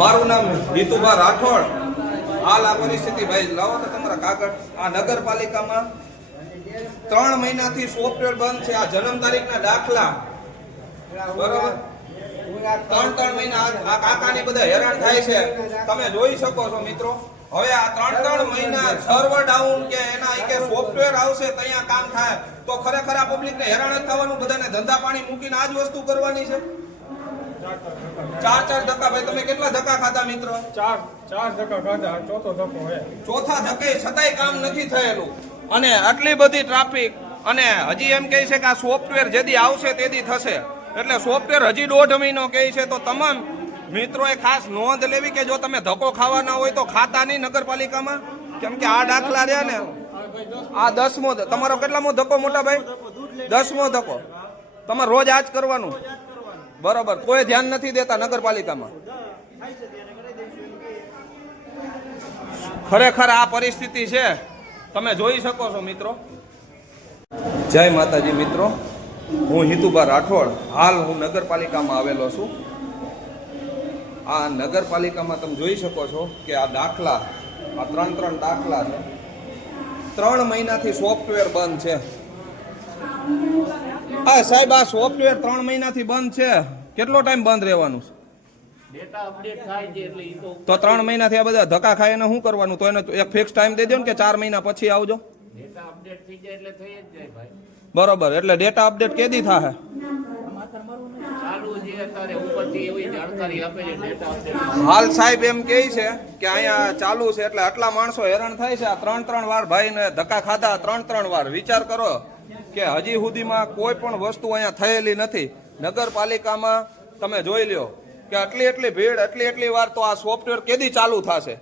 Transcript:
મારું નામ હિતુભા રાઠોડ. હાલ આ પરિસ્થિતિ ભાઈ લાવો તો તમારા કાગળ. આ નગરપાલિકામાં 3 મહિનાથી સોફ્ટવેર બંધ છે. આ જન્મ તારીખના દાખલા બરોબર 3 મહિના આ કાકાની બધા હેરાન થાય છે. તમે જોઈ શકો છો મિત્રો. હવે આ 3 મહિના સર્વર ડાઉન કે એના કે સોફ્ટવેર આવશે ત્યાં કામ થાય તો ખરેખર આ પબ્લિકને હેરાન જ થવાનું. બધાને ધંધા પાણી મૂકીને આ જ વસ્તુ કરવાની છે. 4 ધક્કા. ભાઈ તમે કેટલા ધક્કા ખાધા મિત્રો? 4 ધક્કા ખાધા. ચોથો ધક્કો હે. ચોથા ધક્કે છતાંય કામ નથી થયેલું. અને આટલી બધી ટ્રાફિક. અને હજી એમ કહે છે કે આ સોફ્ટવેર જેદી આવશે તેદી થશે. એટલે સોફ્ટવેર હજી 1.5 મહિનો કહે છે. તો તમામ મિત્રોએ ખાસ નોંધ લેવી કે જો તમે ધક્કો ખાવાના હોય તો ખાતા નહીં નગરપાલિકામાં. કેમ કે આ દાખલા રહ્યા ને આ 10મો. તમારો કેટલામો ધક્કો મોટા ભાઈ? 10મો ધક્કો. તમારે રોજ આ જ કરવાનું બરોબર. કોઈ ધ્યાન નથી દેતા નગરપાલિકામાં. ખરેખર આ પરિસ્થિતિ છે. તમે જોઈ શકો છો મિત્રો. જય માતાજી મિત્રો. હું હિતુભા રાઠોડ. હાલ હું નગરપાલિકામાં આવેલો છું. આ નગરપાલિકામાં તમે જોઈ શકો છો કે આ દાખલા આ 3 દાખલા છે. 3 મહિનાથી સોફ્ટવેર બંધ છે. હા સાહેબ, આ સોફ્ટવેર 3 મહિનાથી બંધ છે. કેટલો ટાઈમ બંધ રહેવાનું છે? ડેટા અપડેટ થાય છે એટલે તો 3 મહિનાથી આ બધા ધક્કા ખાય એને શું કરવાનું? તો એને એક ફિક્સ ટાઈમ દઈ દો ને કે 4 મહિના પછી આવજો. ડેટા અપડેટ થઈ જાય એટલે થઈ જ જાય ભાઈ. બરોબર. એટલે ડેટા અપડેટ કેદી થાય? ચાલુ છે અત્યારે ઉપરથી એવી જાણકારી આપેલી ડેટા અપડેટ. હાલ સાહેબ એમ કહે છે કે અહીંયા ચાલુ છે એટલે આટલા માણસો હેરાન થાય છે. આ 3 વાર ભાઈને ધક્કા ખાધા. 3 વાર. વિચાર કરો કે હજી સુધીમાં કોઈ પણ વસ્તુ અહીંયા થયેલી નથી. નગરપાલિકામાં તમે જોઈ લ્યો કે એટલી ભીડ, એટલી વાર. તો આ સોફ્ટવેર કેદી ચાલુ થશે?